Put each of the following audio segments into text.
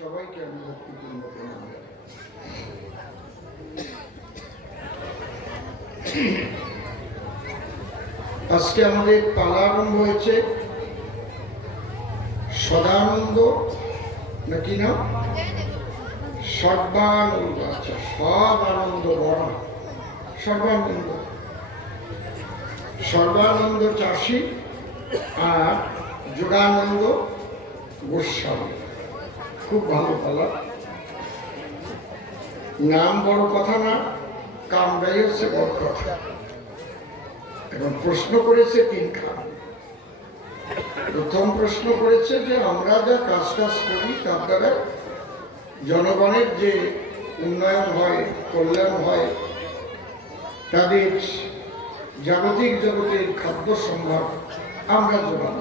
সবাইকে আমি ভক্তিপূর্ণ প্রণাম জানাই। আজকে আমাদের পালা আরম্ভ হয়েছে সদানন্দ নাকি না সর্বানন্দ। আচ্ছা, সব আনন্দ বড় সর্বানন্দ, সর্বানন্দ চাষী আর যোগানন্দ গোস্বামী। খুব ভালো পালা, নাম বড় কথা না, কামটাই হচ্ছে বড় কথা। এখন প্রশ্ন করেছে তিনখান। প্রথম প্রশ্ন করেছে যে আমরা যা কাজ করি তার দ্বারা জনগণের যে উন্নয়ন হয়, কল্যাণ হয়, তাদের জাগতিক জগতের খাদ্য সম্ভার আমরা যোগান।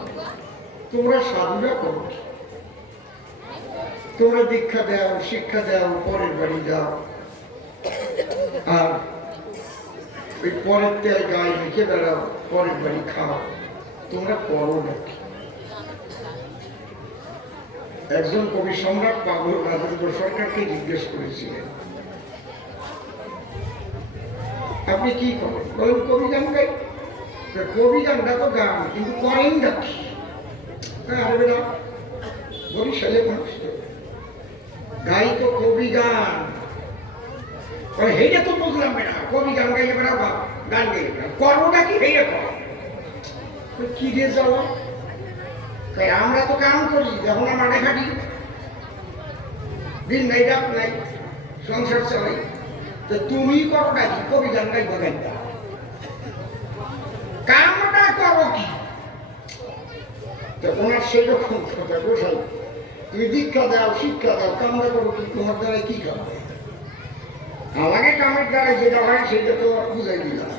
তোমরা সাধুরা করো, তোমরা দীক্ষা দাও, শিক্ষা দাও, পরের বাড়ি যাও, আর ওই পরের তেল গায়ে মেখে বেড়াও, পরের বাড়ি খাও, তোমরা করো নাকি? একজন কবি সম্রাট পাগল রাজেন্দ্র সরকারকে জিজ্ঞেস করেছিলেন, আপনি কি করেন? বলেন কবি গান গাই। কবি গানটা তো গান, কিন্তু করেন নাকি? আরে বেটা, বরিশালে মানুষ গাই তো কবি গান, হেইটা তো বুঝলাম না। কবি গান গাইলে বেড়া, গান গাইলে বেড়া, করবো নাকি? হেইটা করো কি দিয়ে যাওয়া? আমরা তো কাম করি, যখন মাঠে খাটি, দিন নাই রাত নাই, সংসার চালাই। তো তুমি করো নাকি? কবি গান গাই বাগাই কামটা করো কি? তো ওনার সেরকম কথা গোসাই, তুমি দীক্ষা দাও, শিক্ষা দাও, কামটা করো কি? তোমার দ্বারা কি কাম? আমাকে কামের দ্বারা যেটা হয় সেটা তো বুঝাই দিলাম।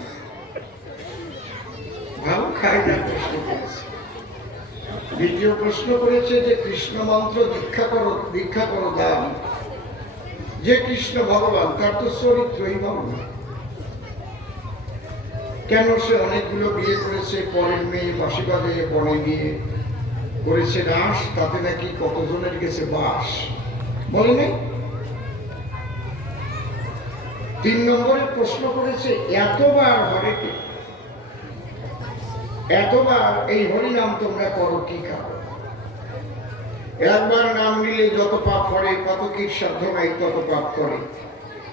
ভালো খাই না। প্রশ্ন করেছে দ্বিতীয় প্রশ্ন করেছে যে কৃষ্ণ মন্ত্র দীক্ষা করো দাম। যে কৃষ্ণ ভগবান, তার তো চরিত্রই ভালো না। কেন সে অনেকগুলো বিয়ে করেছে, পরের মেয়ে বাসি বাজে বনে গিয়ে করেছে রাস, তাতে নাকি কতজনের গেছে বাস, বলে নাই? তিন নম্বরের প্রশ্ন করেছে এতবার হরেকে, এতবার এই হরিনাম তোমরা করো কি কারণ? একবার নাম নিলে যত পাপ করে, কত কি সাধ্য নাই তত পাপ করে।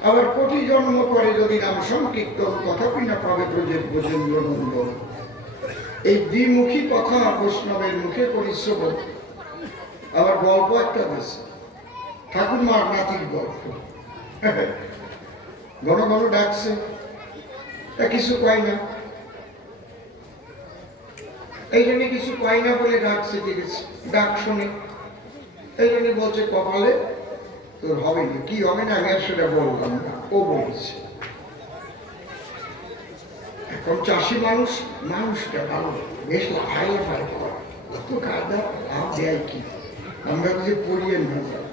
আবার কোটি জন্ম করে যদি নাম সংকীর্তন, তথাপি না পাবে ব্রজেন্দ্র নন্দন। এই দ্বিমুখী কথা বৈষ্ণবের মুখে পরিশ্রম। আবার গল্প একটা আছে, ঠাকুরমার নাতির গল্প। ঘন ঘন ডাকছে, কিছু কয় না, এই জন্য কিছু কয় না বলে ডাকছে, দেখেছি ডাক শুনে। এই জন্য বলছে কপালে তোর হবে না। কি হবে না আমি আর সেটা বললাম না, ও বলেছে। এখন চাষি মানুষ, মানুষটা ভালো, বেশ লাফাই লাফাই করে, তো কাদা লাভ দেয় কি? আমরা যে পড়িয়ে না যাই।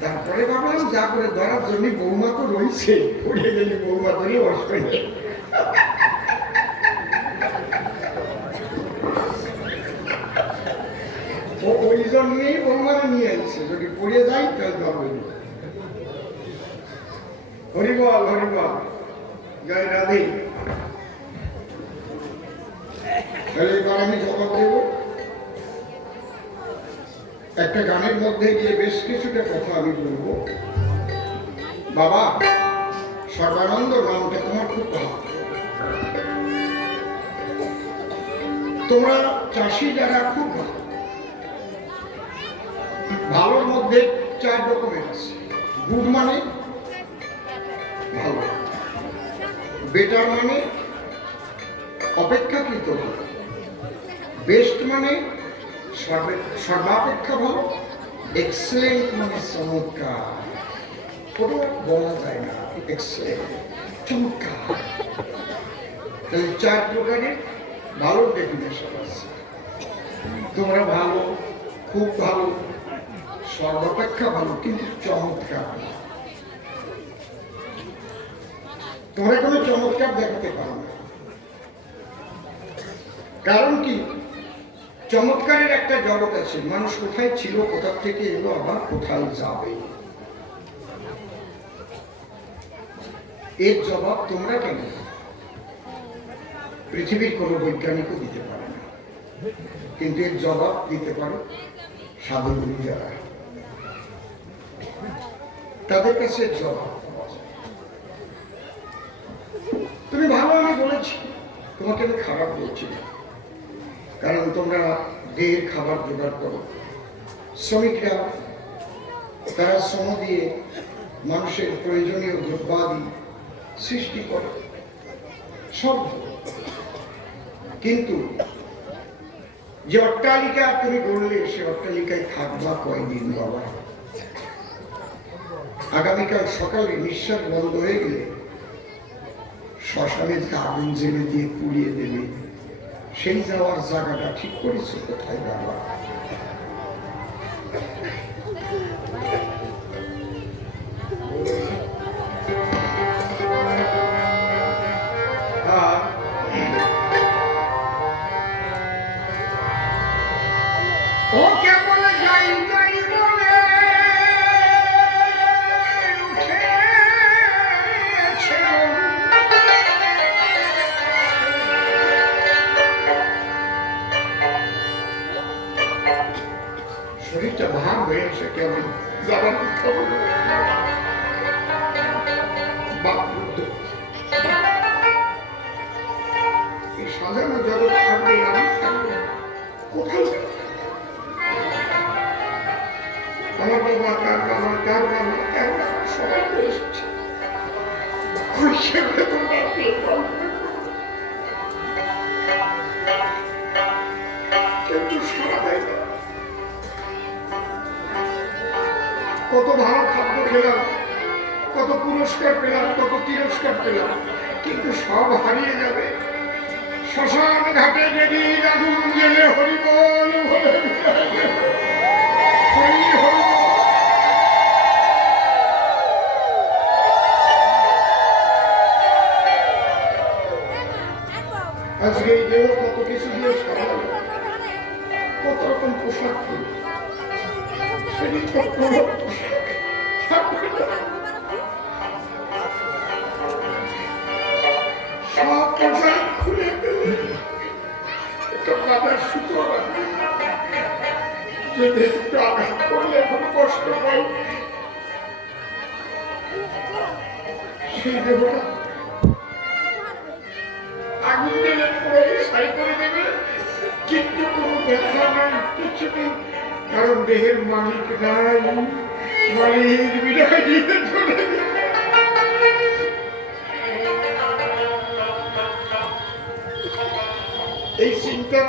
তারপরে ভাবলাম যা করে ধরার জন্য বৌমা তো রয়েছে, পড়িয়ে গেলে বৌমা ধরে অসুবিধা। ওই জন্যই বৌমারা নিয়ে আসছে, যদি পড়ে যাই তাহলে ধরবে। হরিবল হরিবল, জয় রাধে। তাহলে এবার আমি জবাব দেব। একটা গানের মধ্যে গিয়ে বেশ কিছুটা কথা আমি বলবো। বাবা, সর্বানন্দ নামটা তোমার খুব ভালো। তোমরা চাষি যারা খুব ভালো। ভালোর মধ্যে চার রকমের আছে। গুড মানে ভালো, বেটার মানে অপেক্ষাকৃত ভালো, বেস্ট মানে সর্বাপেক্ষা ভালো, এক্সেলেন্ট মানে চমৎকার। কোনো বলা যায় না, এক্সেলেন্ট, চমৎকার। তাহলে চার প্রকারের ভালোর ডেফিনেশন আছে। তোমরা ভালো, খুব ভালো, সর্বাপেক্ষা ভালো, কিন্তু চমৎকার। তোমরা কোনো চমৎকার দেখাতে পারো না। কারণ কি? চমৎকারের একটা জগৎ আছে, মানুষ কোথায় ছিল, কোথা থেকে এলো, আবার কোথায় যাবে, এর জবাব তোমরা কেন পৃথিবীর কোনো বৈজ্ঞানিকও দিতে পারে না, কিন্তু এর জবাব দিতে পারো সাধুগুরু যারা, তাদের কাছে জবাব। তুমি ভালো, আমি বলেছি, তোমাকে আমি খারাপ বলছি না, কারণ তোমরা দেহের খাবার জোগাড় করো, শ্রমিকরা তারা শ্রম দিয়ে মানুষের প্রয়োজনীয় দ্রব্যাদি সৃষ্টি করে, সব। কিন্তু যে অট্টালিকা তুমি গড়লে, সে অট্টালিকায় থাকবা কয়দিন বাবা? আগামীকাল সকালে নিঃশ্বাস বন্ধ হয়ে গেলে শ্মশানের আগুন জেলে দিয়ে পুড়িয়ে দেবে, সেই যাওয়ার জায়গাটা ঠিক করেছে কোথায় বাবা? ও কেমন যাই যাই বলে উঠেছে, শরীরটা ভাগ হয়েছে, কেমন যাবার খবর এই সাধারণ জগৎ থাকবে, আমি থাকবে কোথায়? আমার বাবা, তার বাবা, তার বাবা, তার বাবা সবাই তো এসেছে, কিন্তু সারা দেয় না। কত ভালো খাদ্য খেলাম, কত পুরস্কার পেলাম, কত তিরস্কার পেলাম, কিন্তু সব হারিয়ে যাবে। শ্মশান ঘাটে যেদিন আগুন জেলে হরিবল বলে আজকে এই দেহ কত কিছু দিয়ে সাজানো, কত রকম পোশাক পরে, সেদিন সব পোশাক খুলে ফেলে একটা কাদার সুতো রাখবে, যে একটু আঘাত করলে এখন কষ্ট পাই, সেই দেহটা আগুন জেলে পুরো ছাই করে দেবে, কিন্তু কোনো ব্যথা নাই, কিছু নেই, কারণ দেহের মালিক নাই, মালিক বিদায় দিয়ে চলে যাবে। এই চিন্তা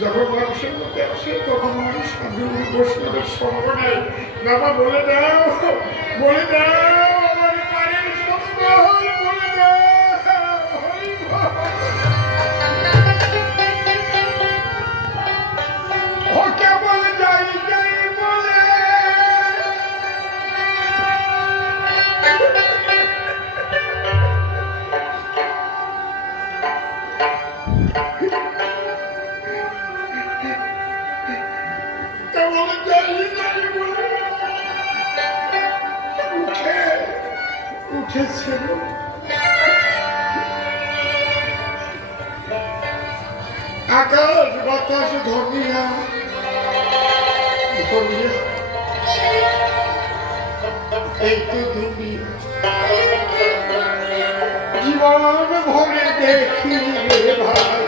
যখন মানুষের মধ্যে আসে, তখন মানুষ সাধু বৈষ্ণবের সঙ্গ নেয়, বাবা বলে দাও, বলে দাও, আমার পায়ের সম্বল বলে দাও। ও কেবল যাই যাই বলে উঠেছিল। আকাশ বাতাস ধর্মিয়া এই তো দুনিয়া, জীবন ভরে দেখি রে ভাই,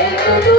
Thank you.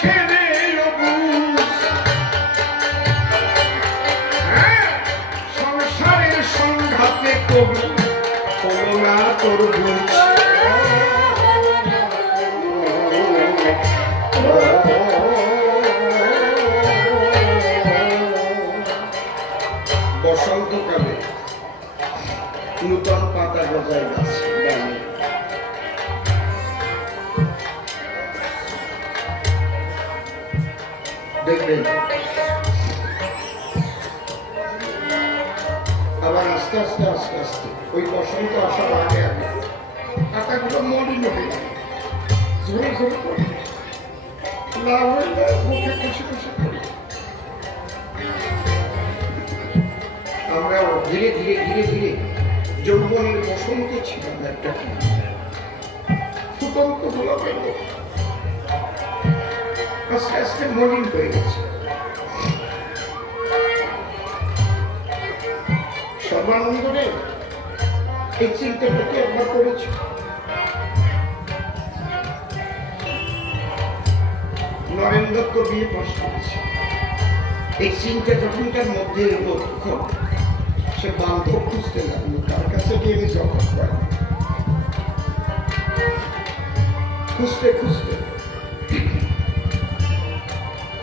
গেছে রে অবুঝ, সংসারের সংঘাতে কবি হলো না তোর বুঝ। বসন্তকালে নূতন পাতা গজায় গাছ দেখবেন, আবার আস্তে আস্তে আস্তে আস্তে ওই বসন্ত আসার আগে আগে পাতাগুলো মলিন হয়ে যায়, ঝরে ঝরে পড়ে, লাভ হয়ে যায়, মুখে খুশি খুশি পড়ে। আমরা ধীরে ধীরে ধীরে ধীরে যৌবনের বসন্তে ছিলাম একটা ফুটন্ত গোলাপের মতো, আস্তে আস্তে মলিন হয়ে গেছে। সর্বানন্দ রে এই চিন্তাটা কি একবার করেছ? নরেন্দ্র তো বিয়ে পাশ করেছে, এই চিন্তা যখন তার মধ্যে এলো তখন সে বান্ধব খুঁজতে লাগলো, তার কাছে গিয়ে আমি জবাব পাই। খুঁজতে খুঁজতে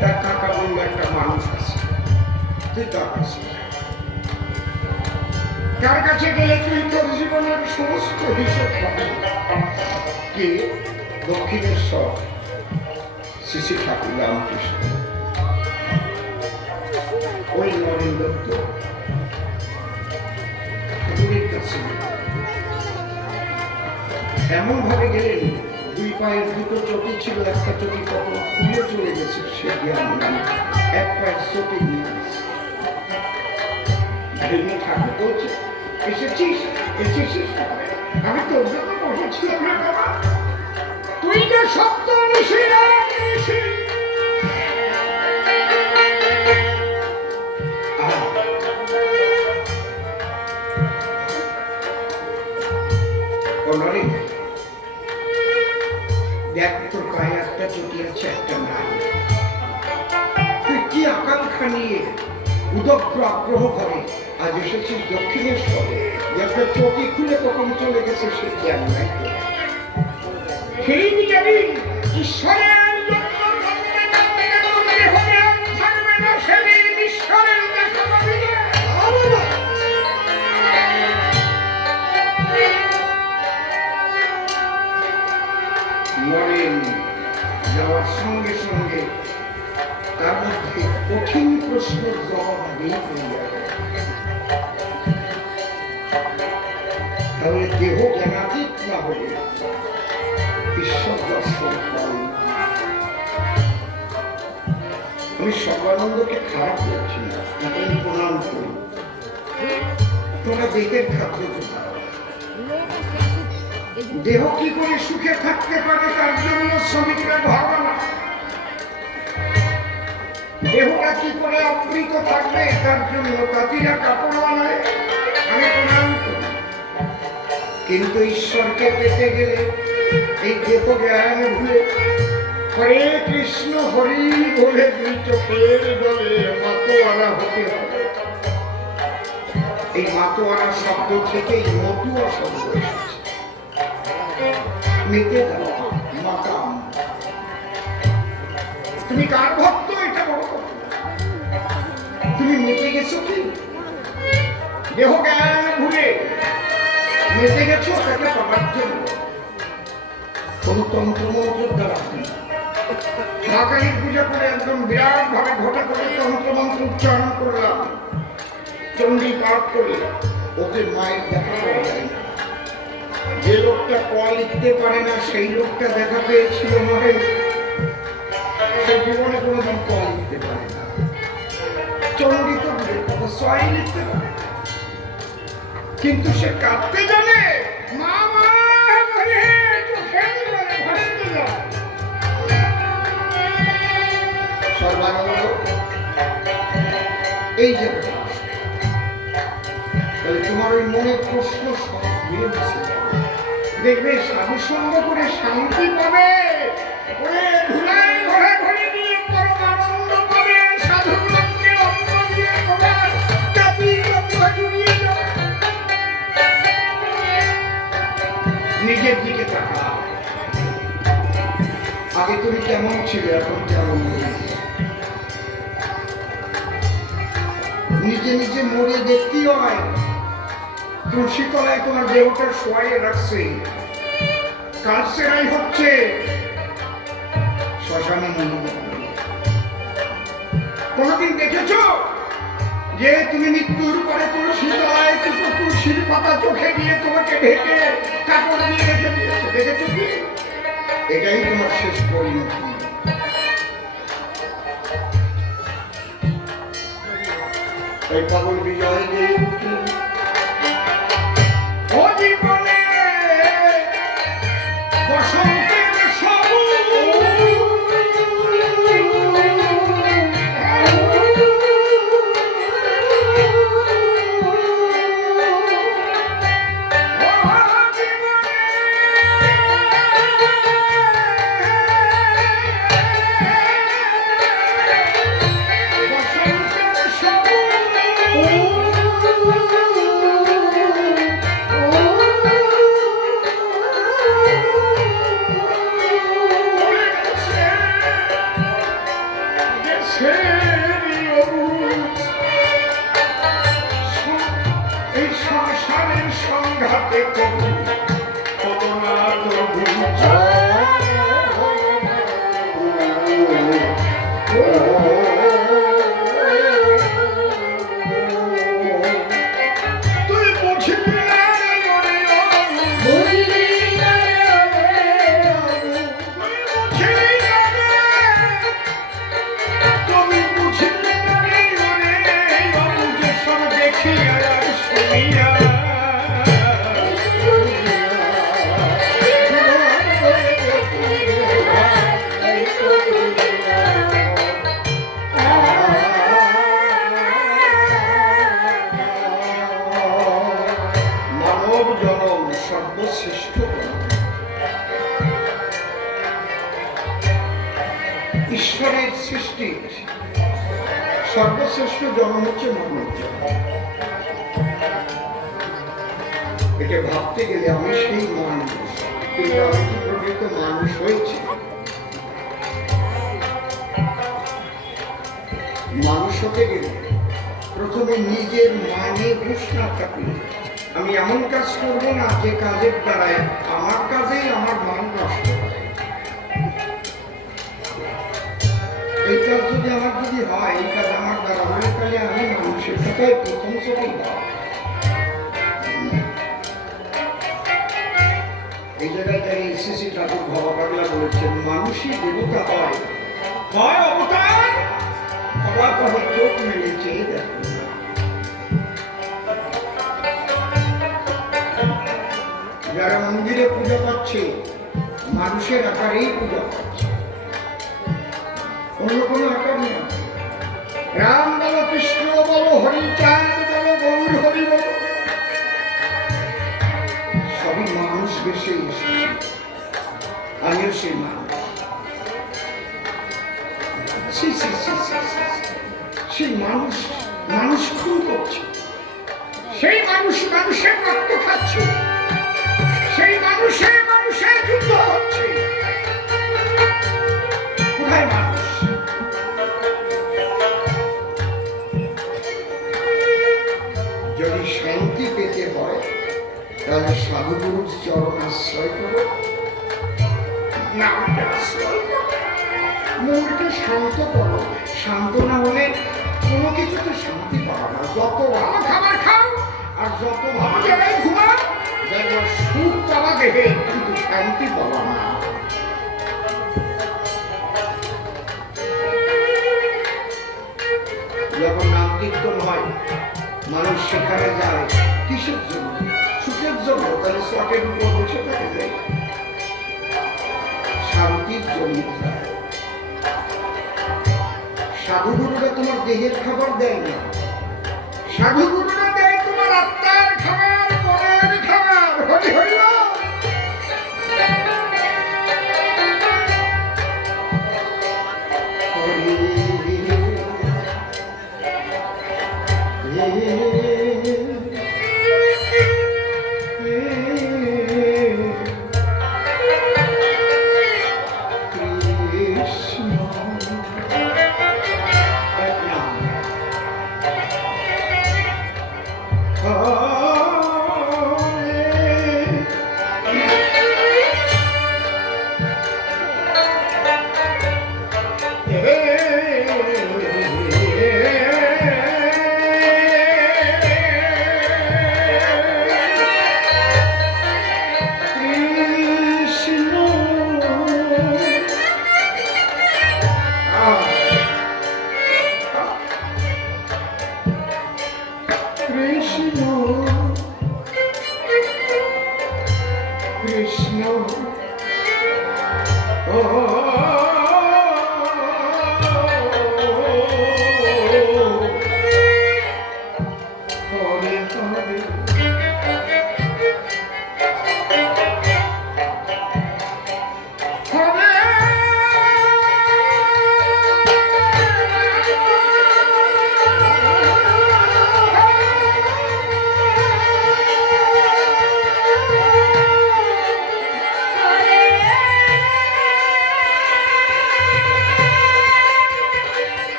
তার কাকা বললো একটা মানুষ আছে, তুই তার কাছে কার কাছে গেলে তুই তোর জীবনের সমস্ত হিসেব পাবি। কে? দক্ষিণেশ্বর শ্রী ঠাকুর রামকৃষ্ণ। ওই নরেন্দ্র ঠাকুরের কাছে এমন ভাবে গেলেন, দুই পায়ের দুটো চটি ছিল, একটা চটি কখন খুলে চলে গেছে সে জ্ঞান নেই, এক পায়ের চটি নিয়ে গেছে। ঠাকুর বলছে, এসেছিস এসেছিস, আমি তোর জন্য বসেছিলাম না বাবা, তুই যে সত্য দেখ, তোর গায়ে একটা চটি আছে, একটা নাই, তুই কি আকাঙ্ক্ষা নিয়ে উদগ্র আগ্রহ করে আজ এসেছিস দক্ষিণেশ্বরে, একটা চটি খুলে কখন চলে গেছে সে জ্ঞান নাই। সেই জানি ঈশ্বরের যাওয়ার সঙ্গে সঙ্গে তার মধ্যে কঠিন প্রশ্নের জবাব আগেই পেয়ে যাবে। তাহলে দেহ জ্ঞানাতীত না হলে ঈশ্বর দর্শন করেন। আমি সর্বানন্দকে খারাপ করছি না, তাকে আমি প্রণাম করি। তোমরা দেহের খাদ্য জোগাড়, দেহ কি করে সুখে থাকতে পারে তার জন্য শ্রমিকরা ভাবে না, দেহটা কি করে অমৃত থাকবে তার জন্য তাঁতিরা কাপড় বানায়, আমি প্রণাম করি। কিন্তু ঈশ্বরকে পেতে গেলে এই দেহ জ্ঞান ভুলে হরে কৃষ্ণ হরি বলে দুই চোখের জলে মাতোয়ারা হতে হবে। এই মাতোয়ারা শব্দ থেকেই মতুয়া শব্দ এসেছে, মেতে দেওয়া, মাতাম। তুমি কার ভক্ত এটা বড় কথা, তুমি মেতে গেছো কি? দেহ জ্ঞান ভুলে মেতে গেছো তাকে পাওয়ার জন্য কোন তন্ত্রমন্ত্রের দ্বারা মা কালীর পূজা করে একদম বিরাট ভাবে ঘটা করে তন্ত্রমন্ত্র উচ্চারণ করলাম, চণ্ডী পাঠ করে, ওকে মায়ের দেখা পাওয়া যায় না। যে লোকটা ক লিখতে পারে না সেই লোকটা দেখা পেয়েছিল মায়ের, সে জীবনে কোনোদিন ক লিখতে পারে না, চণ্ডী তো সয় লিখতে পারে, কিন্তু সে কাঁদতে জানে, মা মা বলে চোখের জলে ভাসতে যায়। সর্বানন্দ এই যে তোমার ওই মনের প্রশ্ন সব মিলে বসে দেখবে, সাধু সঙ্গ করে শান্তি পাবে। ধুলাই ঘরে ঘরে কেমন ছিল, এখন কেমন নিজে নিজে মরে দেখতেই হয়। তুলসী তলায় তোমার দেহটা শোয়াইয়ে রাখছে, কালসেরাই হচ্ছে শ্মশানে নিয়ে। কোনদিন দেখেছ যে তুমি মৃত্যুর পরে তুলসী তলায় দুটো তুলসীর পাতা চোখে দিয়ে তোমাকে ঢেকে কাপড় দিয়ে রেখে দিয়েছে? দেখেছ কি? এটাই তোমার শেষ পরিণতি। এই পাগল বিজয় দিয়ে ও জীবনে বসন্তের এই সংসারের সংঘাতে কবু কত না তবু তুই বুঝবি না তুমি বুঝবি না যে সব দেখি আর শুনিয়া মানব জনম সর্বশ্রেষ্ঠ। ঈশ্বরের সৃষ্টি সর্বশ্রেষ্ঠ জন্ম হচ্ছে মানব জন্ম। এটা ভাবতে গেলে আমি সেই মানুষ, কিন্তু আমি কি প্রকৃত মানুষ হয়েছি? মানুষ হতে গেলে প্রথমে নিজের মানে হুঁশ না থাকলে আমি এমন কাজ করব না যে কাজের দ্বারায় আমার কাজেই আমার মান নষ্ট হয়। এই কাজ যদি আমার হয়, এই কাজ আমার দ্বারা হয়, তাহলে আমি মানুষের কথায় প্রথম চোখেই পাওয়া। এই জায়গায় দাঁড়িয়ে শ্রী ঠাকুর ভবা পাগলা বলেছেন, মানুষই দেবতা হয়, হয় অবতার, ভবা কহে চোখ মেলে চেয়ে দেখো। যারা মন্দিরে পূজা পাচ্ছে মানুষের আকারেই পূজা পাচ্ছে, অন্য কোনো আকার নেই। রাম বলো, কৃষ্ণ বলো, হরিচাঁদ বলো, গৌর হরি বলো, সবই মানুষ বেশে এসেছে। আমিও সেই মানুষ। সেই মানুষ মানুষ খুন করছে, সেই মানুষ মানুষের রক্ত খাচ্ছে, সেই মানুষের যুদ্ধ হচ্ছে। কোথায় মানুষ? যদি শান্তি পেতে হয় তাহলে সাধুগুরুর চরণ আশ্রয় করো, নামকে আশ্রয় করো, মনকে শান্ত করো। শান্ত না হলে কোনো কিছুতে শান্তি পাওয়া না। যত ভালো খাবার খাও আর যত ভালো জায়গায় ঘুমাও, দেখো সুখ পাওয়া দেহে কিন্তু শান্তি পাওয়া না। যখন নাম কীর্তন হয় মানুষ সেখানে যায় কিসের জন্য? সুখের জন্য। তাহলে শখের উপর বসে থাকে যায়, শান্তির জন্য যায়। সাধুগুরুরা তোমার দেহের খাবার দেয় না, সাধুগুরুরা দেয় তোমার আত্মার খাবার, মনের খাবার। হরি হরি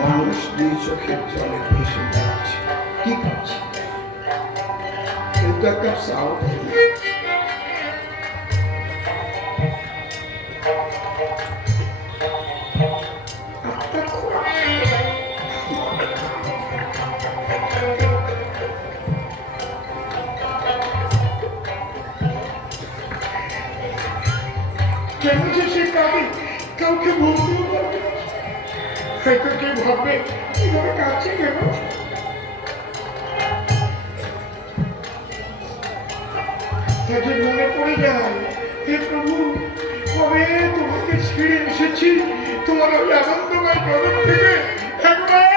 মানুষ দুই চোখের জলে ভেসে যাচ্ছে, কি করছে? কিন্তু একটা সাউথ কেন যে সে কাঁদে কাউকে বলতেও পারবে, হয়তো কেউ ভাববে এভাবে কাঁদছে কেন। তাকে মনে পড়ে যায়, হে প্রভু, কবে তোমাকে ছেড়ে এসেছি তোমার ওই আনন্দময় জগৎ থেকে। একবার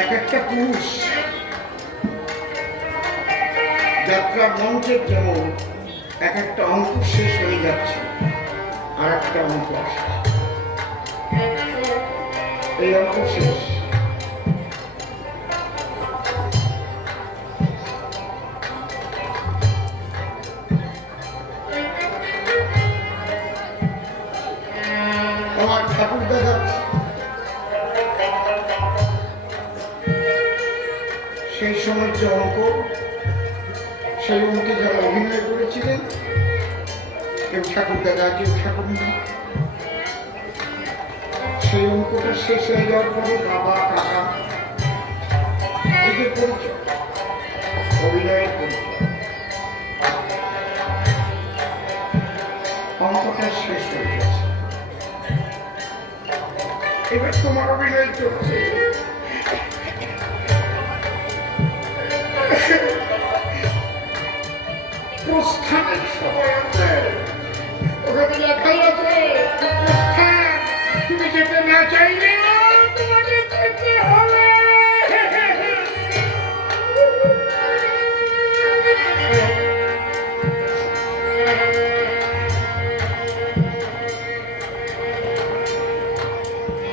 এক একটা পুরুষ যাত্রার মঞ্চের যেমন এক একটা অঙ্ক শেষ হয়ে যাচ্ছে, আর একটা অঙ্ক আসছে, এই অঙ্ক শেষ, আমার ঠাকুর দাদা সেই সময় যে অঙ্ক, সেই অঙ্কে যারা অভিনয় করেছিলেন, কেউ ঠাকুর দাদা কেউ ঠাকুর না, সেই অঙ্কটা শেষ হয়ে যাওয়ার পরে বাবা কাকা এদের পরিচয়, অভিনয়ের পরিচয়, অঙ্কটা শেষ হয়ে গেছে, এবার তোমার অভিনয় চলছে। প্রস্থানের সময় আছে, ওখানে লেখাই আছে প্রস্থান, তুমি যেতে না চাইলে তোমাকে যেতে হবে।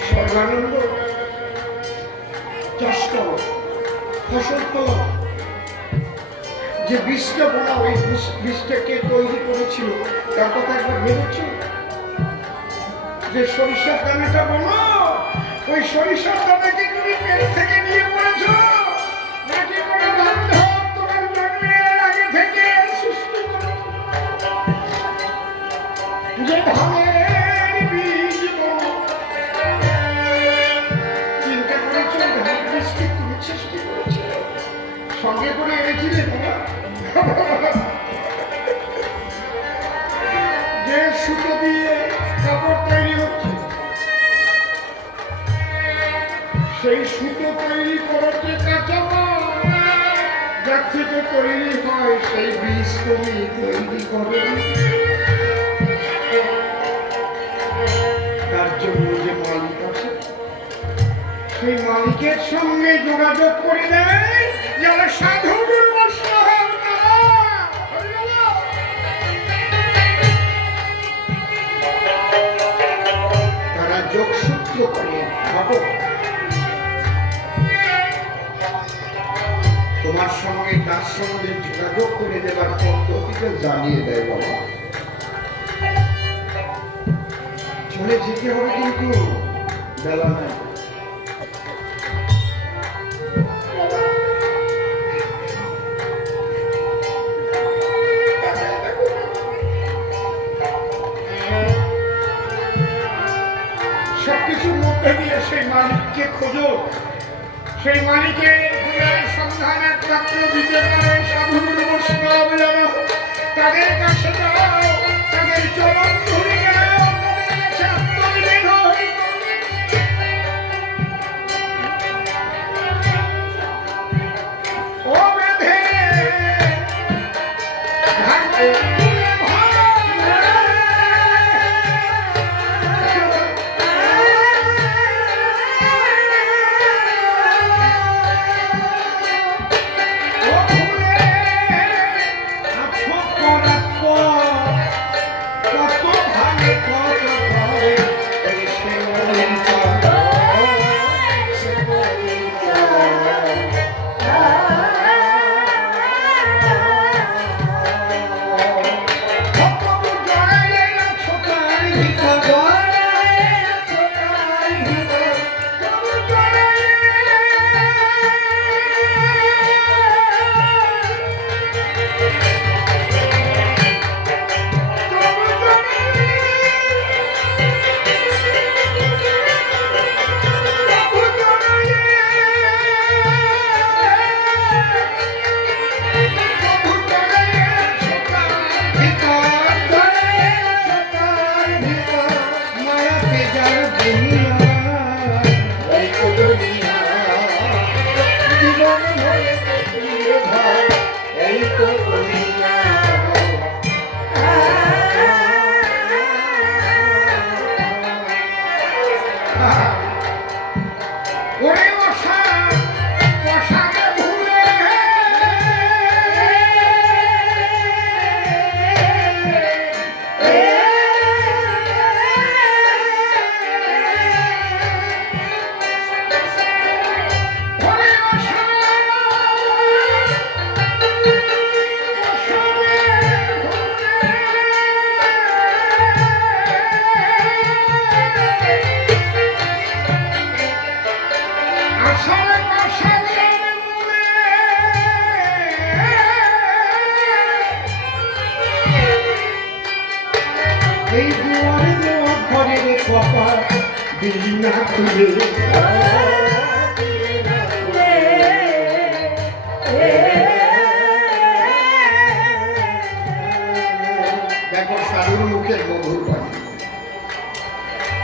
সর্বানন্দ চাষ করো, ফসল ফলো, যে বীজটা বোনা, ওই বীজটা কে তৈরি করেছিল তার কথা একবার ভেবেছ? যে সরিষার দানাটা বোনা, ওই সরিষার দানাকে তুমি পেট থেকে নিয়ে পড়েছ, নাকি কোনো বান্ধব তোমার জন্মের আগে থেকে সৃষ্টি করেছ? যে ধানের বীজ বোনা, চিন্তা করেছ ধানের বীজকে তুমি সৃষ্টি করেছ, সঙ্গে করে এনেছিলে বাবা? যে সুতো দিয়ে কাপড় তৈরি হচ্ছে, সেই সুতো তৈরি করাতে কাঁচামাল যার থেকে তৈরি হয়, সেই বীজ তুমি তৈরি করো। তার জন্য যে মালিক আছে, সেই মালিকের সঙ্গে যোগাযোগ করে দেয় যারা সাধু গুরু বৈষ্ণব, তারা যোগসূত্র করে ভাবো, তোমার সঙ্গে তার সঙ্গে যোগাযোগ করে দেবার পদ্ধতিটা জানিয়ে দেয়। বাবা চলে যেতে হবে, কিন্তু বেলা নাই। সবকিছুর মধ্যে দিয়ে সেই মালিককে খোঁজো, সেই মালিকের সন্ধান একমাত্র দিতে পারে সাধু বৈষ্ণব যারা, তাদের কাছে যাও, তাদের চরণ ধরে যাও, তাদের কাছে আত্মনিবেদন ও বেঁধে দিলি না খুলে দেখো সাধুর মুখের মধুর বাণী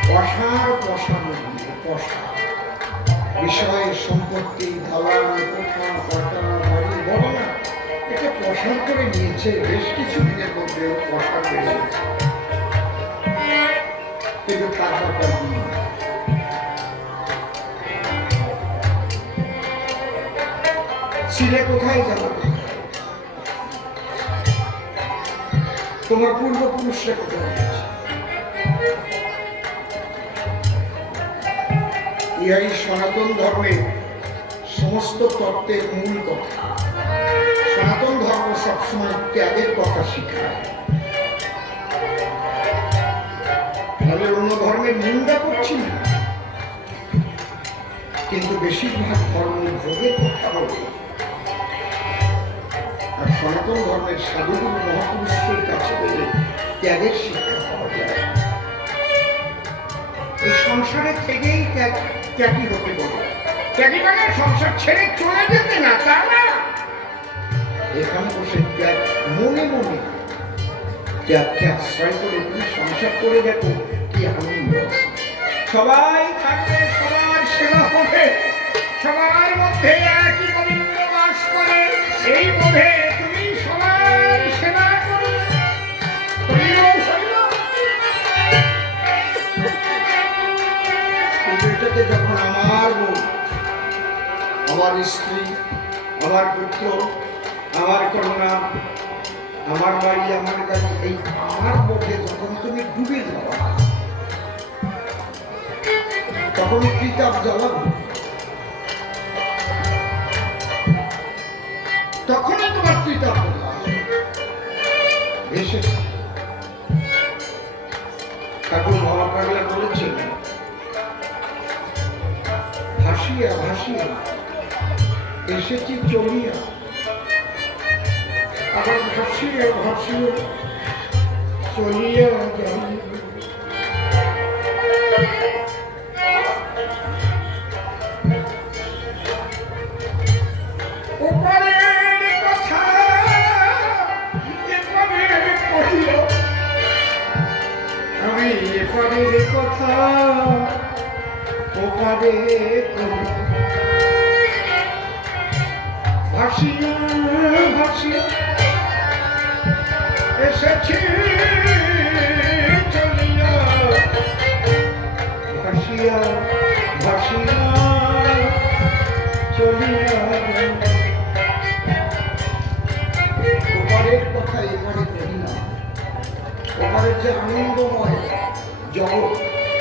পশার পশা বিষয় সম্পত্তি দালান কোঠা পাটা বাড়ি বলো না এটা পশার করে নিয়েছে বেশ কিছু দিনের মধ্যে পশার বেড়ে গেছে কিন্তু তার ব্যাপার ছিলে কোথায় যাবে তোমার পূর্বপুরুষরা কোথায় গেছে ইহাই সনাতন ধর্মের সমস্ত তত্ত্বের মূল কথা সনাতন ধর্ম সবসময় ত্যাগের কথা শিখায় তাহলে অন্য ধর্মের নিন্দা করছি না কিন্তু বেশিরভাগ ধর্ম ভোগের কথা বলে আর সনাতন ধর্মের সাধুগুরু মহাপুরুষের কাছে গেলে ত্যাগের শিক্ষা পাওয়া যায় এই সংসারে থেকেই ত্যাগী হতে বলে ত্যাগী মানে সংসার ছেড়ে চলে যেতে না তা না এখানে বসে ত্যাগ মনে মনে ত্যাগকে আশ্রয় করে তুমি সংসার করে দেখো কি আনন্দ সবাই থাকবে সবার সেবা হবে সবার মধ্যে একই গোবিন্দ বাস করে এই বোধে তুমি সবার সেবা করো এটাকে যখন আমার বোন আমার স্ত্রী আমার পুত্র আমার কন্যা আমার বাড়ি আমার গাড়ি এই আমার বোধে যখন তুমি ডুবে যাওয়া তখন কিতাব জ্বালাবো তখনই তোমার কিতাব এসে ঠাকুর মহাপ্রজ্ঞা বলেছেন ভাসিয়া ভাসিয়া এসেছি চলিয়া আবার ভাসিয়া ভাসিয়া চলিয়া যাই কথা ওপারে ভাসিয়া ভাসিয়া এসেছি চলিয়া ভাসিয়া ভাসিয়া চলিয়া ওপারের কথা এবারে করি না ওপারের যে আনন্দময় জগৎ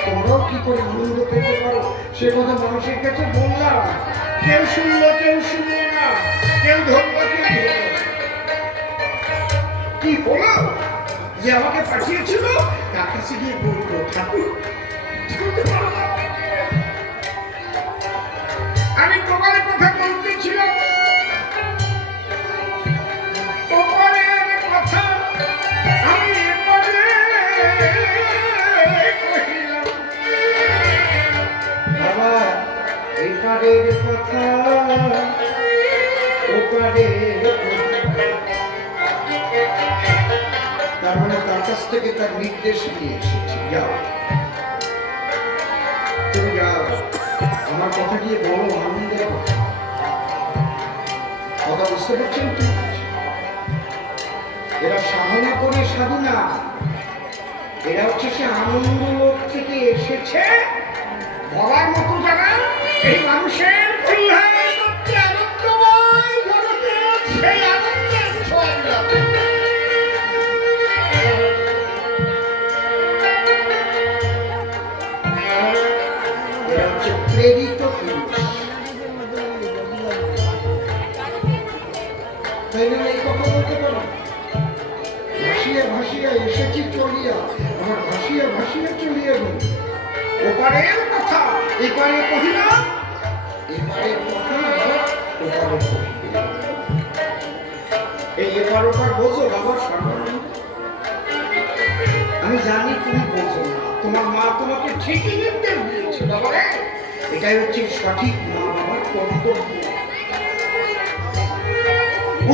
তোমরাও কি করে আনন্দ পেতে পারো সে কথা মানুষের কাছে বললাম কেউ শুনলো কেউ শুনলো না কেউ ধরলো কেউ ধরলো কি হলো যে আমাকে পাঠিয়েছিল তার কাছে গিয়ে বলতো ঠাকুর আমি তোমার কথা বলতেছিলাম তোমার কথা আমি এপারের কথা ওপারে তার মানে তার কাছ থেকে তার নির্দেশ নিয়ে এসেছি যাও তুমি যাও আমার কথা গিয়ে বলো আনন্দের কথা বুঝতে পারছেন কি এরা সাধনা করে সাধু না এরা হচ্ছে সে আনন্দ লোক থেকে এসেছে ভবার মতো জানা এই মানুষের কল্যাণ করতে আনন্দময় জগতে সেই আনন্দের ছোঁয়া এরা হচ্ছে প্রেরিত পুরুষ তাই জন্য এই কথা বলতে পারো ভাসিয়া ভাসিয়া এসেছি চলিয়া আমার ভাসিয়া ভাসিয়া চলিয়া গেল ওপারের কথা এপারে কহিলা এপারের কথা ওপারে কহিলা এই এপার ওপার বোঝো বাবা সর্বনাম আমি জানি তুমি বোঝো না তোমার মা তোমাকে ঠিকই নির্দেশ দিয়েছে বাবা রে, এটাই হচ্ছে সঠিক মা বাবার কর্তব্য।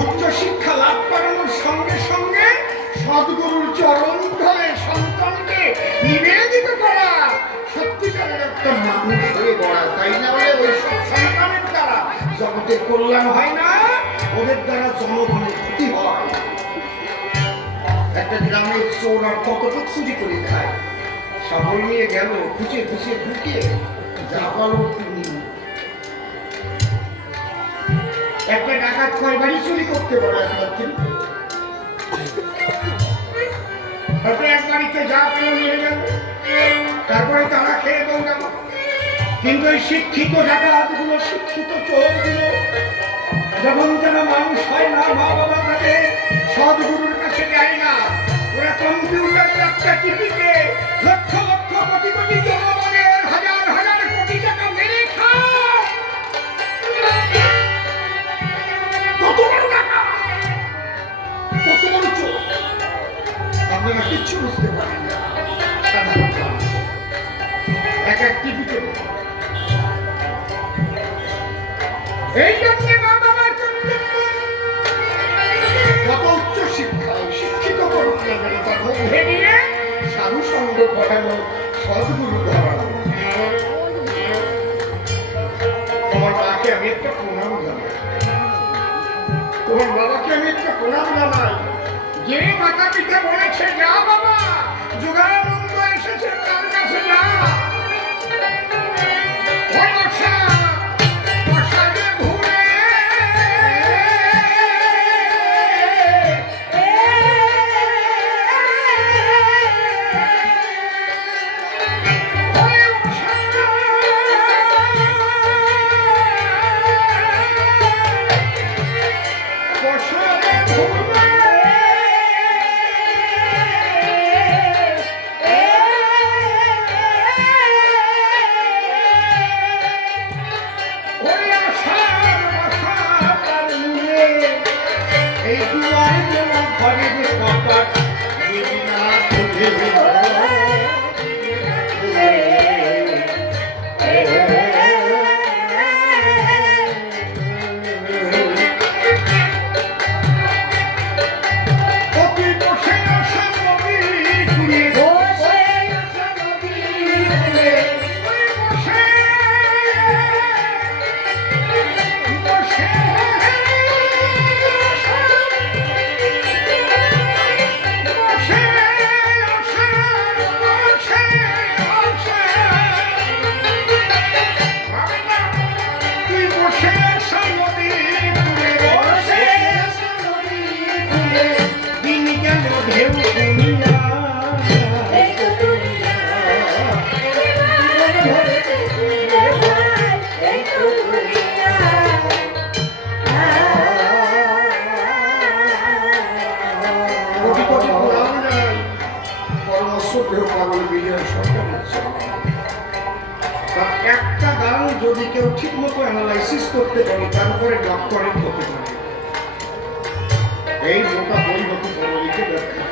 উচ্চ শিক্ষা লাভ করানোর সঙ্গে সঙ্গে সদ্গুরুর চরণ ধরে সন্তানকে নিবেদিত করা, সত্যিকারের একটা মানুষ হয়ে গড়া। তাই না বলে ওই সব সন্তানের দ্বারা জগতের কল্যাণ হয় না, ওদের দ্বারা জনগণের ক্ষতি হয়। একটা গ্রামের চোর আর কতটুক চুরি করে খায়, শহর নিয়ে গেল খুঁজে খুঁজে ঢুকে যা পারো তুমি। একটা ডাকাত কয় বাড়ি চুরি করতে পারে একবার, তারপরে এক বাড়িতে যা পেল নিয়ে গেল, তারপরে তারা খেয়ে দৌড়াল। কিন্তু এই শিক্ষিত ডাকাতগুলো, শিক্ষিত চোরগুলো যখন কেন মানুষ হয় না, মা বাবা তাদের সদ্গুরুর কাছে যায় না, ওরা কম্পিউটারের একটা টিপিতে লক্ষ লক্ষ কোটি কোটি জনগণের হাজার হাজার কোটি টাকা মেরে খায়। কত বড় টাকা, কত বড় চোর, আপনারা কিচ্ছু বুঝতে পারেন না। এক এক টিপিতে এই জন্য মা বাবার যত উচ্চ শিক্ষা শিক্ষিত করুন না কেন, তার মধ্যে নিয়ে সাধু সঙ্গ করানো, সদ্গুরু ধরানো। তোমার মাকে আমি একটা প্রণাম জানাই, তোমার বাবাকে আমি একটা প্রণাম জানাই। যে মাতা পিতা বলেছে যা বাবা যোগানন্দ এসেছে তার কাছে যা, একটা গান যদি কেউ ঠিক মতো অ্যানালাইসিস করতে পারে তারপরে ডক্টরেট হতে পারে। এই মোটা বই হতে বড় লিখে ব্যাখ্যা,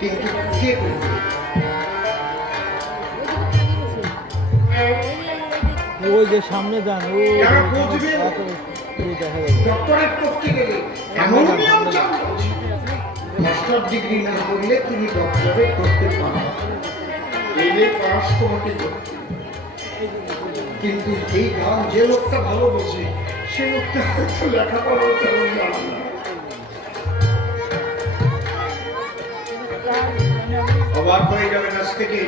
কিন্তু কে করবে? ওই যে সামনে যান, যারা বুঝবে ডক্টরেট করতে গেলে এমন নিয়ম চালু, মাস্টার ডিগ্রি না করলে তুমি ডক্টরেট করতে পারো, এলে পাস তোমাকে করতে। কিন্তু এই গান যে লোকটা ভালো বোঝে সে লোকটা হয়তো লেখাপড়াও তেমন জানে না। অবাক হয়ে যাবেন, আজ থেকে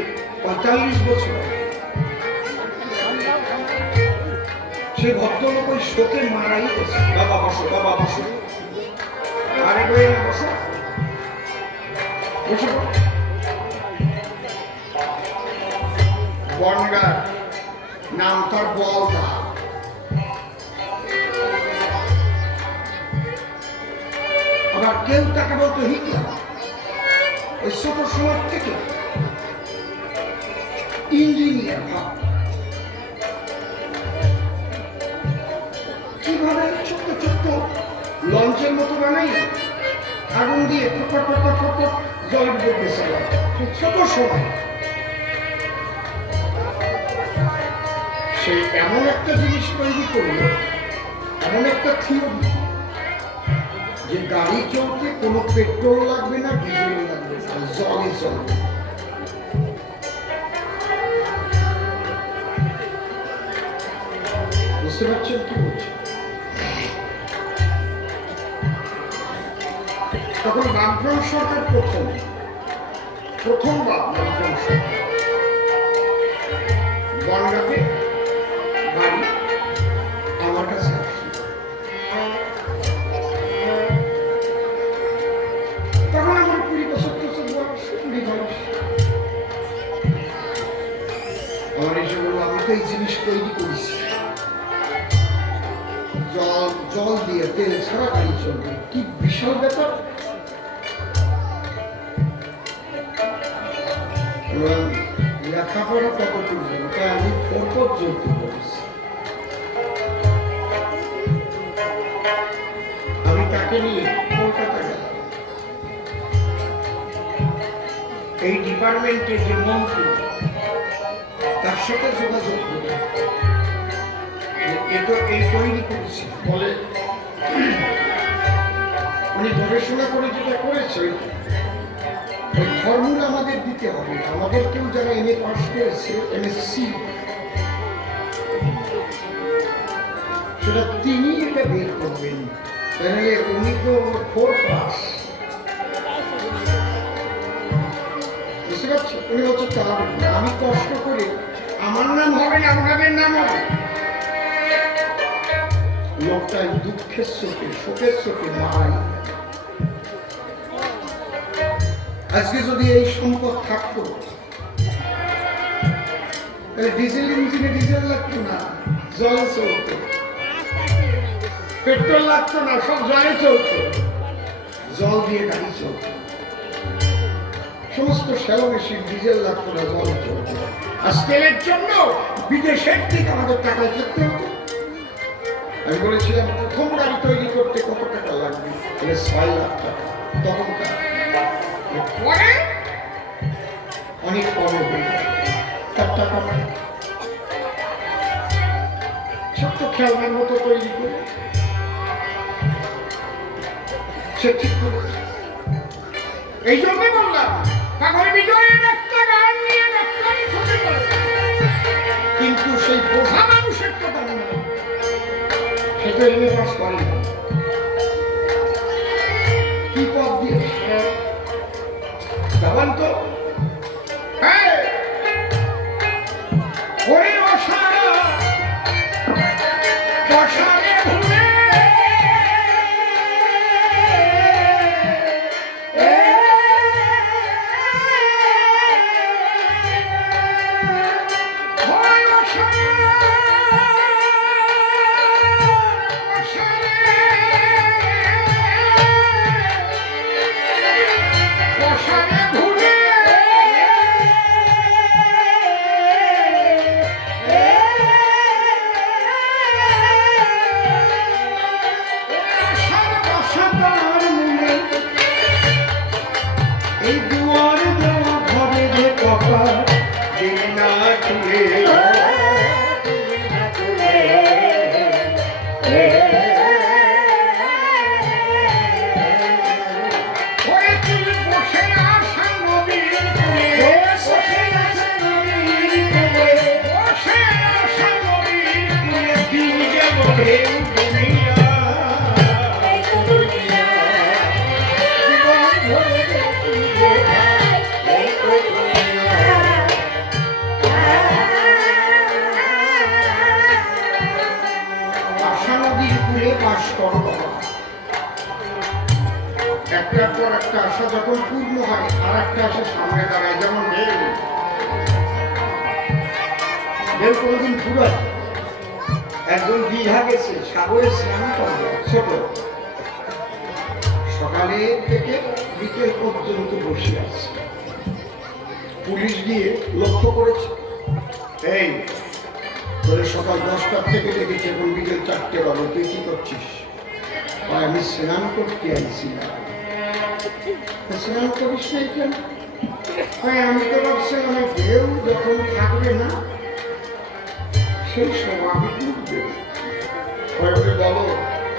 45 বছর সে ভদ্রলোক ওই শোকে মারাই গেছে। বাবা বসো, বাবা বসো, আরে বই বসো, বসো। বনগার নাম তার বলদা, আবার কেউ তাকে বলতো হিটলার। ওই ছোট সমাজ থেকে ইঞ্জিনিয়ার ভাব, কিভাবে ছোট্ট ছোট্ট লঞ্চের মতো বানাই আগুন দিয়ে ফট ফট ফট ফট ফট জলের উপর বেসে গেল। ছোট সময় সে এমন একটা জিনিস তৈরি করলো, এমন একটা থিওরি, যে গাড়ি চলতে কোনো পেট্রোল লাগবে না, ডিজেল লাগবে না, জলে চলবে। বুঝতে পারছেন কি বলছি? তখন বামফ্রন্ট সরকার প্রথমবার বামফ্রন্ট সরকার বনগাঁতে বাড়ি আমার কাছে আসে। তখন আমার 20 বছর বয়স, 20 বয়স। আমার এসে বললো, আমি তো এই জিনিস তৈরি করেছি, জল দিয়ে তেল ছাড়া গাড়ি চলবে। কি বিশাল ব্যাপার! লেখাপড়া কত করবে, তাই আমি 4 পর্যন্ত পড়েছি। আমি তাকে নিয়ে কলকাতা গেলাম। এই ডিপার্টমেন্টের যে মন্ত্রী, তার সাথে যোগাযোগ করে এই তৈরি করেছি বলে, উনি গবেষণা করে যেটা করেছে, ওই ফর্মুলা আমাদের দিতে হবে। আমাদের কেউ যারা এমএ পাস করেছে, এমএসসি, সেটা তিনি এটা বের করবেন। তাহলে উনি তো 4 পাস, বুঝতে পারছি? উনি হচ্ছে তার, আমি কষ্ট করে আমার নাম হবে না, আপনাদের নাম হবে। লোকটাই দুঃখের চোখে, শোকের চোখে মারাই। আজকে যদি এই সম্পদ থাকতো, তাহলে ডিজেল ইঞ্জিনে ডিজেল লাগতো না, জলে চলতো। পেট্রোল লাগতো না, সব জলে চলতো। জল দিয়ে গাড়ি চলতো। সমস্ত শ্যালো মেশিন, ডিজেল লাগতো না, জলে চলতো। আর তেলের জন্য বিদেশের থেকে আমাদের টাকায় করতে হতো। আমি বলেছিলাম, প্রথম গাড়ি তৈরি করতে কত টাকা লাগবে? 6 লাখ টাকা। তখনকার পরে অনেক কম হয়ে যায়। তার টাকা মানে ছোট্ট খেলনার মতো তৈরি করে সে ঠিক করেছে। এই জন্যই বললাম, পাগল বিজয়ের একটা গান নিয়ে ডাক্তারি ছুটে পড়ে, কিন্তু সেই বোঝা মানুষের কথা মনে হয় সে তো এমএ পাস করে না। কি পথ দিয়েছে ভাবেন তো? ওরে অসারা বসারে ভুলে একটার পর একটা আশা যখন পূর্ণ হয়, আর একটা আশা সামনে দাঁড়ায়। যেমন ঢেউ কোনোদিন ফুরায়। একজন দীঘা গেছে, সাগরে স্নান করবে, ছোট, সকালে থেকে বিকেল পর্যন্ত বসে আছে। পুলিশ গিয়ে লক্ষ্য করেছে, এই তোদের সকাল 10টার থেকে দেখেছি, এখন বিকেল 4টে বাজে, তুই কি করছিস? আমি স্নান করতে আইছি না। স্নান করিস নাই কেন? আমি তো ভাবছিলাম এই ঢেউ যখন থাকবে না সেই সময় আমি ডুববে। বলো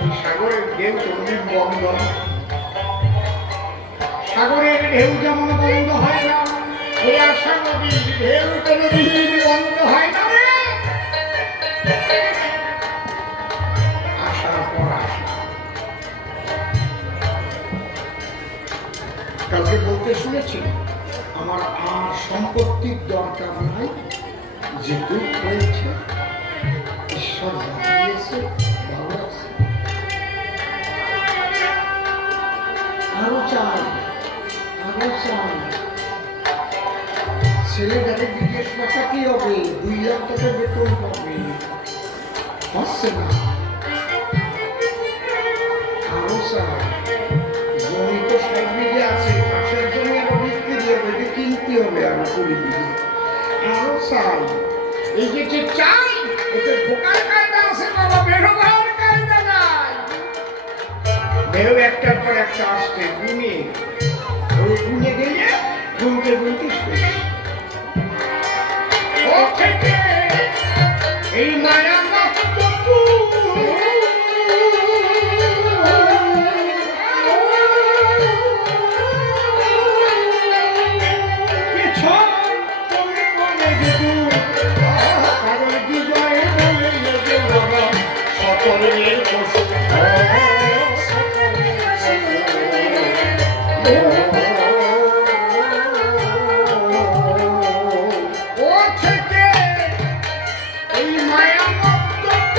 এই সাগরের ঢেউ কোনদিন বন্ধ হয়? সাগরের ঢেউ যেমন বন্ধ হয় না, এই আশা নদীর ঢেউ কোনদিন বন্ধ হয় না রে। আশার পর আশা। কালকে বলতে শুনেছি আমার আর সম্পত্তির দরকার নাই, যে দুঃখ হয়েছে ঈশ্বর দিয়েছে, ভালো আছে। আরো চাই, আরো চাই। ছেলেটাকে বিদেশ পাঠা কি হবে? 2 লাখ টাকা বেতন পাবে, হচ্ছে না। আরো চাই। জমি তো 60 বিঘে আছে, পাশের জমি আরো বিক্রি হবে, কিনতে হবে আরো 20 বিঘে। আরো চাই। এই যে যে চাই এতে ঢোকার কায়দা আছে বাবা, বেরোবার কায়দা নাই। ঢেউ একটার পর একটা আসতে গুনে, ওই গুনে গেলে গুনতে গুনতে শেষ। ও থেকে এই মায়া মাতৃত্ব পিছন তুমি বলে দিবু, কারণ বিজয় বলে যে বাবা সকলের পশু। ও থেকে এই মায়া মাতৃত্ব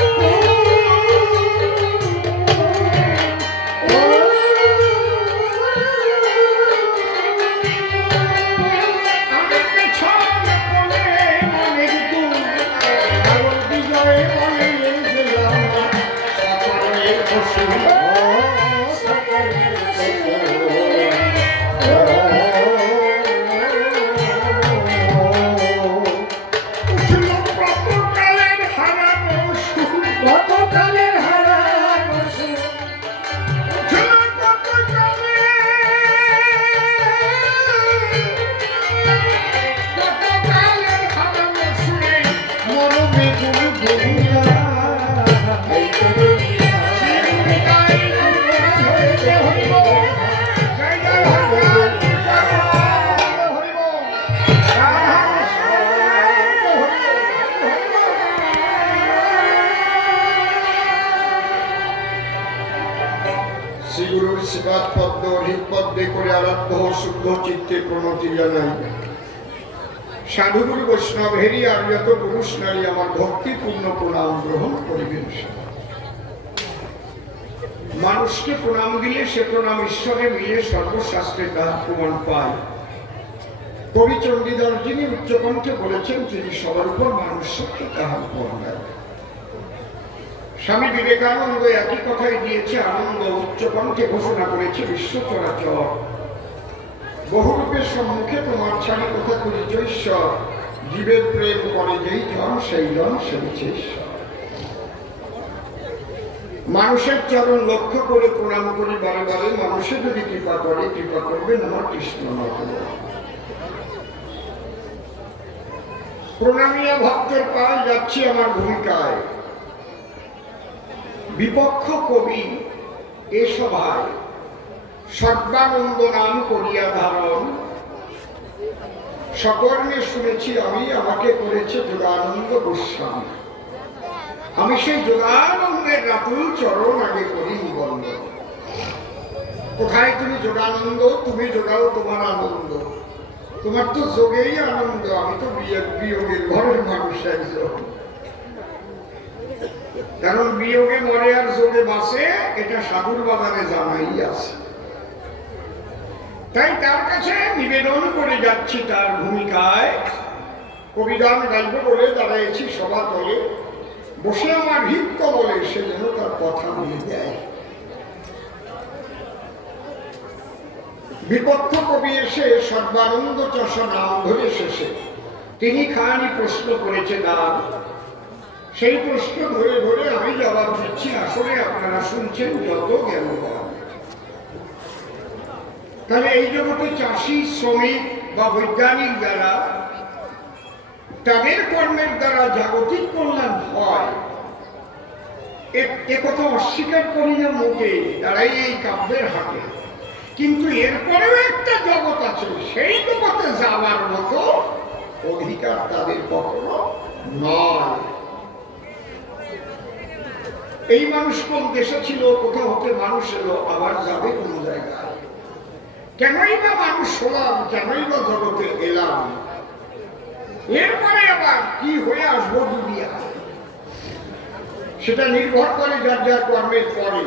আমি পেছন বলে মনে দিবু, কারণ বিজয় বলে যে বাবা সকলের পশু। উঠল কতকালের হারানো সুর, কতকালের হারানো সুর, উঠল কতকালের হারানো সুরে মরমে গুরু গরিয়া। এই তো দুনিয়া। শিরুকাই হইতে হইব, জয় জয় হরিনাম, হরিব শ্রীগুরুর শিবাত পদ্ম হৃদপদ্মে করে আরাধ্য শুদ্ধ চিত্তে প্রণতি জানাই। সাধুগুরু বৈষ্ণব হেরি আর যত পুরুষ নারী আমার ভক্তিপূর্ণ প্রণাম গ্রহণ করিবেন। মানুষকে প্রণাম দিলে সে প্রণাম ঈশ্বরে মিলে সর্বশাস্ত্রে তাহার প্রমাণ পায়। কবি চণ্ডীদাস যিনি উচ্চকণ্ঠে বলেছেন তিনি সবার উপর মানুষকে তাহার পড়ায়। স্বামী বিবেকানন্দ একই কথাই দিয়েছে, আনন্দ উচ্চকণ্ঠে ঘোষণা করেছে বিশ্ব চরাচর। বহুরূপের সম্মুখে তোমার ছাড়ি কথা করিছ ঈশ্বর, জীবের প্রেম করে যেই জন সেই জন সেবিছে ঈশ্বর। মানুষের চরণ লক্ষ্য করে প্রণাম করি বারে বারে, মানুষের যদি কৃপা করে কৃপা করবেন আমার কৃষ্ণ নত। প্রণামিয়া ভক্তের পাল যাচ্ছি আমার ভূমিকায়। বিপক্ষ কবি এ সভায় সর্বানন্দ নাম করিয়া ধারণ, সকর্ণে শুনেছি আমি, আমাকে করেছে যোগানন্দ গোস্বামী। আমি সেই যোগানন্দের রাতুল চরণ আগে করি নিবন্ধ। কোথায় তুমি যোগানন্দ? তুমি যোগাও তোমার আনন্দ। তোমার তো যোগেই আনন্দ, আমি তো বিয়োগের ঘরের মানুষ একজন। কারণ বিয়োগে মরে আর যোগে বাসে, এটা সাধুর বাজারে জানাই আছে। তাই তার কাছে নিবেদন করে যাচ্ছি তার ভূমিকায়। কবিগান গাইব বলে দাঁড়াইছি সভা তলে, বসে আমার ভিক্ত বলে সে যেন তার কথা বলে দেয়। বিপক্ষ কবি এসে সর্বানন্দ চষ নাম ধরে শেষে তিনি খানি প্রশ্ন করেছে দাঁড়ান। সেই প্রশ্ন ধরে ধরে আমি জবাব দিচ্ছি, আসলে আপনারা শুনছেন যত জ্ঞান। তাহলে এই জগতে চাষি, শ্রমিক বা বৈজ্ঞানিক যারা, তাদের কর্মের দ্বারা জাগতিক কল্যাণ হয়, এ কথা অস্বীকার করি না মোটে, তারাই এই কাব্যের হাতে। কিন্তু এরপরেও একটা জগৎ আছে, সেই জগতে যাওয়ার মতো অধিকার তাদের কখনো নয়। এই মানুষ কোন দেশে ছিল, কোথাও হতে মানুষ এলো, আবার যাবে কোন জায়গায়। কেনই বা মানুষ হলাম, কেনই বা জগতে এলাম, এরপরে আবার কি হয়ে আসবো দুনিয়া, সেটা নির্ভর করে যার যার কর্মের পরে।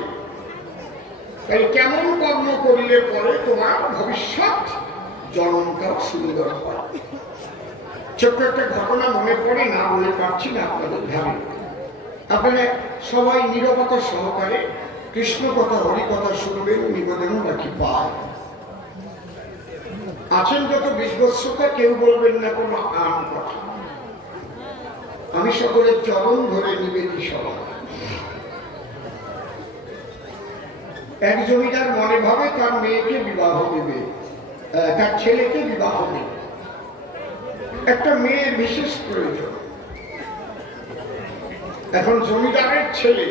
তাই কেমন কর্ম করিলে পরে তোমার ভবিষ্যৎ জন্মটা সুন্দর হয়। ছোট্ট একটা ঘটনা মনে পড়ে, না বলে পারছি না আপনাদের ধ্যানে। আপনারা সবাই নীরবতা সহকারে কৃষ্ণ কথা, হরি কথা শুনবেন, নিবেদন নাকি পায়। আছেন যত বিজ্ঞশ্রোতা, কেউ বলবেন না কোনো আন কথা। আমি সকলের চরণ ধরে নিবেদি সবাই। এক জমিদার মনে ভাবে তার মেয়েকে বিবাহ দেবে, তার ছেলেকে বিবাহ দেবে। একটা মেয়ের বিশেষ প্রয়োজন। এখন জমিদারের ছেলে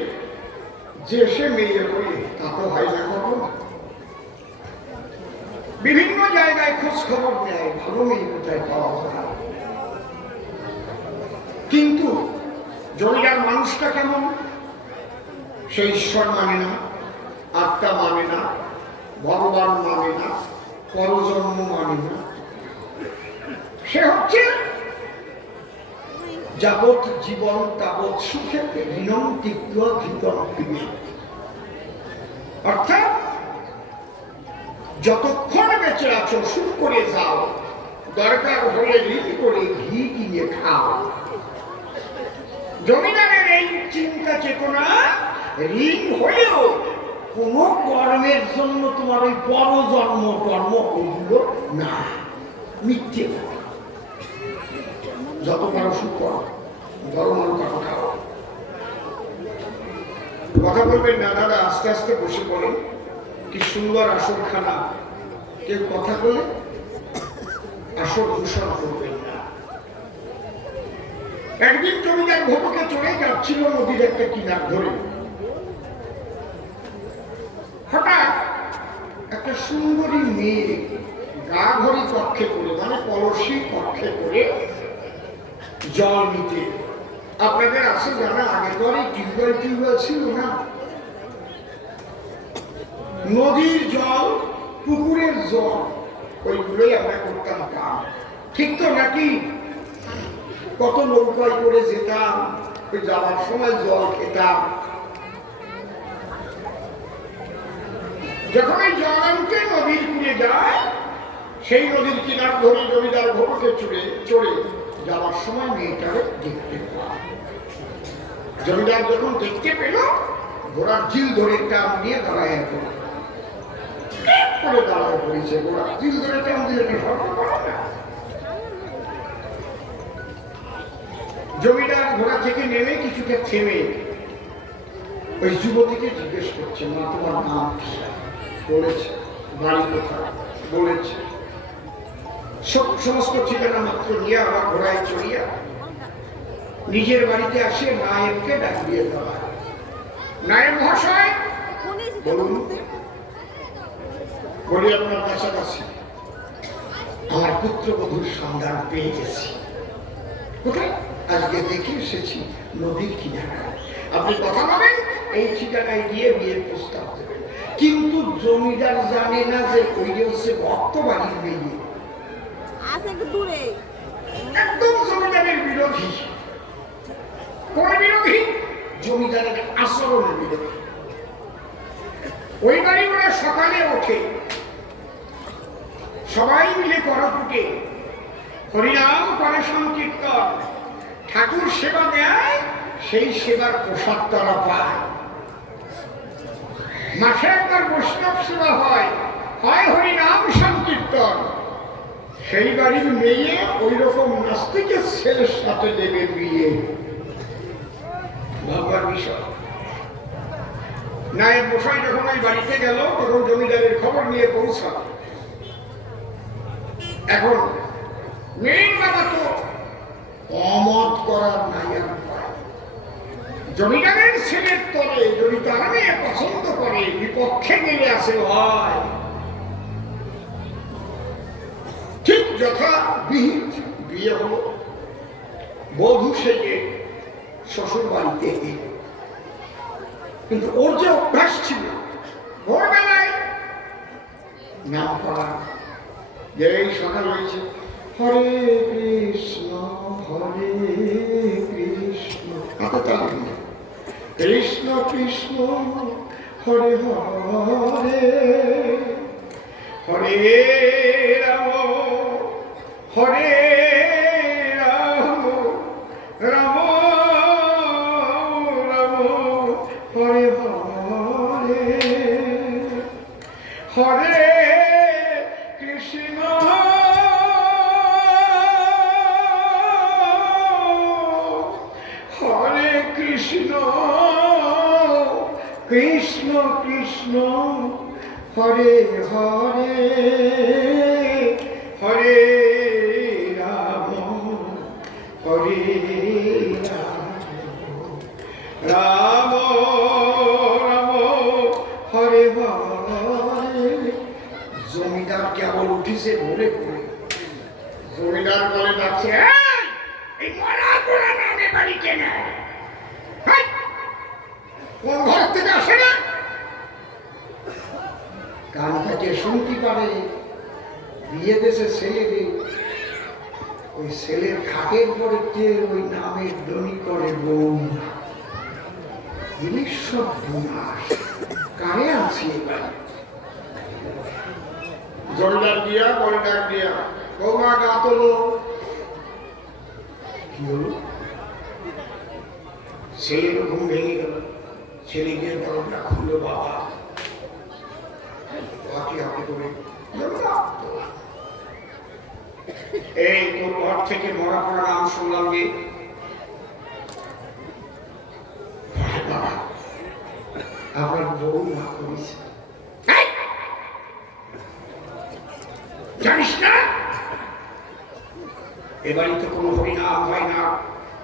যে সে মেয়ে হয়ে, তা তো হয় না কখনো। বিভিন্ন জায়গায় খোঁজ খবর নেয়, ভালো মেয়ে কোথায় পাওয়া যায়। কিন্তু জমিদার মানুষটা কেমন? সে ঈশ্বর মানে না, আত্মা মানে না, ভগবান মানে না, পরজন্ম মানে না। সে হচ্ছে যাবৎ জীবন তাবৎ সুখে ঋণম তিক্ত ধৃতম পিবে। অর্থাৎ যতক্ষণ বেঁচে আছো সুখ করে যাও, দরকার হলে ঋণ করে ঘি কিনে খাও। জমিদারের এই চিন্তা চেতনা, ঋণ হলেও কোন কর্মের জন্য তোমার ওই বড় জন্ম কর্ম ওগুলো না, মিথ্যে। যত পারো সুখ করো, ধর্ম কথা খাও। কথা বলবেন না দাদা, আস্তে আস্তে বসে পড়েন। কি সুন্দর আসরখানা। কেউ কথা বলে আসর দূষণ করবেন না। একদিন জমিদার ভবকে চলে যাচ্ছিল নদীর একটা কিনার ধরে। হঠাৎ একটা সুন্দরী মেয়ে গা ঘড়ি কক্ষে করে, মানে কলসি কক্ষে করে জল নিতে। আপনাদের আছে জানা, আগে তো আর টিউবওয়েল ছিল না। নদীর জল, পুকুরের জল, ওইগুলোই আমরা করতাম কাম। ঠিক তো নাকি? কত নৌকায় করে যেতাম, ওই যাওয়ার সময় জল খেতাম। যখন এই জল আনতে নদীর কুড়ে যায়, সেই নদীর কিনার ধরে জমিদার ভবকে চড়ে যাওয়ার সময় মেয়েটাকে দেখতে পায়। জমিদার যখন দেখতে পেল, ঘোড়ার ঝিল ধরে টান দিয়ে দাঁড়ায় করে দাঁড়ায় পড়েছে। ঘোড়ার ঝিল ধরে টান দিয়ে জমিদার ঘোড়া থেকে নেমে কিছুটা থেমে ওই যুবতীকে জিজ্ঞেস করছে, মা তোমার নাম কি? বলেছে। বাড়ি কোথায়? বলেছে। সমস্ত ঠিকানা মাত্র নিয়ে আবার ঘোড়ায় চড়িয়া নিজের বাড়িতে আসে নায়েবকে ডাক দিয়ে দেওয়া। নায়েব মহাশয় বলুন। বলি আপনার কাছাকাছি আমার পুত্রবধূর সন্ধান পেয়ে গেছি। কোথায়? আজকে দেখে এসেছি নদীর কিনারায়। আপনি কথা বলেন, এই ঠিকানায় গিয়ে বিয়ের প্রস্তাব দেবেন। কিন্তু জমিদার জানে না যে ওই যে হচ্ছে ভক্ত বাড়ির মেয়ে, একদম জমিদারের বিরোধী। কোন বিরোধী? জমিদারের আচরণের বিরোধী। ওই বাড়ি ওরা সকালে ওঠে, সবাই মিলে করপুটে হরিনাম করে, সংকীর্তন, ঠাকুর সেবা দেয়, সেই সেবার প্রসাদ তারা পায়। মাসে একবার বৈষ্ণব সেবা হয়, হয় হরিনাম সংকীর্তন। সেই বাড়ির মেয়ে ওই রকম নাস্তিকের ছেলের সাথে দেবে বিয়ে। ভাববার বিষয়। নায়েব মশাই যখন ওই বাড়িতে গেল, তখন জমিদারের খবর নিয়ে পৌঁছাল। এখন মেন বাবা তো অমত করার নাই আর উপায়। জমিদারের ছেলের তরে যদি তারা মেয়ে পছন্দ করে বিপক্ষে গেলে আসে হয় ঠিক যথা বিহিত বিয়ে হলো, বধূ সেজে শ্বশুর বাড়িতে এল। কিন্তু ওর যে অভ্যাস ছিল ভোরবেলায় নাম পড়া, যে এই সকাল হয়েছে হরে কৃষ্ণ হাতে তালি দিল, কৃষ্ণ কৃষ্ণ হরে হরে হরে রাম হরে রাম রাম রাম হরে হরে হরে কৃষ্ণ হরে কৃষ্ণ কৃষ্ণ কৃষ্ণ হরে হরে হরে রাম হরে রাম রাম হরে হরে। জমিদার কেবল উঠিছে ভরে পড়ে। জমিদার বলে ডাকছে, এই মরা পোড়া নামে বাড়িতে নেয়, কোন ঘর থেকে আসে না? কান থেকে শুনতে পারে বিয়ে দেশে ছেলেকে, ওই ছেলের খাটের পরে যে ওই নামের ধ্বনি করে বোন, জিনিস সব বোনাস কারে আছি এবার। জমিদার দিয়া বলে ডাক দিয়া, বৌমা গা তোলো। কি হলো? ছেলের ঘুম ভেঙে গেল। ছেলে গিয়ে দরজা খুললো, বাবা হাতে হাতে করে এই তোর ঘর থেকে মরা পড়া নাম শুনলাম গে। বাবা আমার বউ না করেছে, জানিস না এ বাড়িতে কোনো হরিনাম হয় না,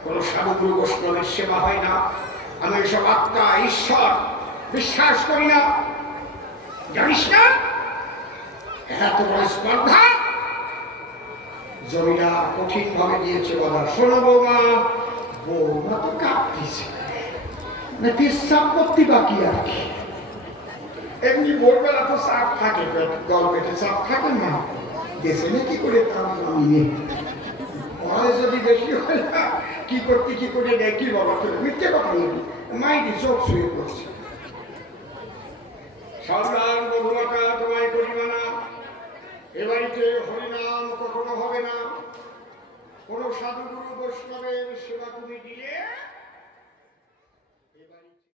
কোনো সাধুগুরু বৈষ্ণবের সেবা হয় না। আমি এসব আত্মা ঈশ্বর বিশ্বাস করি না, জানিস না? এত বড় স্পর্ধা। জমিদার কঠিন ভাবে দিয়েছে বাধা। শোনো বৌমা, বৌমা তো কাঁপতেছে, না পেশাব করতে বাকি আর কি। এমনি ভোরবেলা তো চাপ থাকে, গল পেটে চাপ থাকে না, দেশে কি করে তার আমি যদি বেশি হয় না কি করতে কি করে দেখি বাবা, মিথ্যে কথা নেই, মাইটি চোখ শুয়ে পড়ছে। সন্তান বধুমাতা তোমায় করিবা না, এ বাড়িতে হরিনাম কখনো হবে না, কোন সাধুগুরু বৈষ্ণবের সেবা তুমি দিয়ে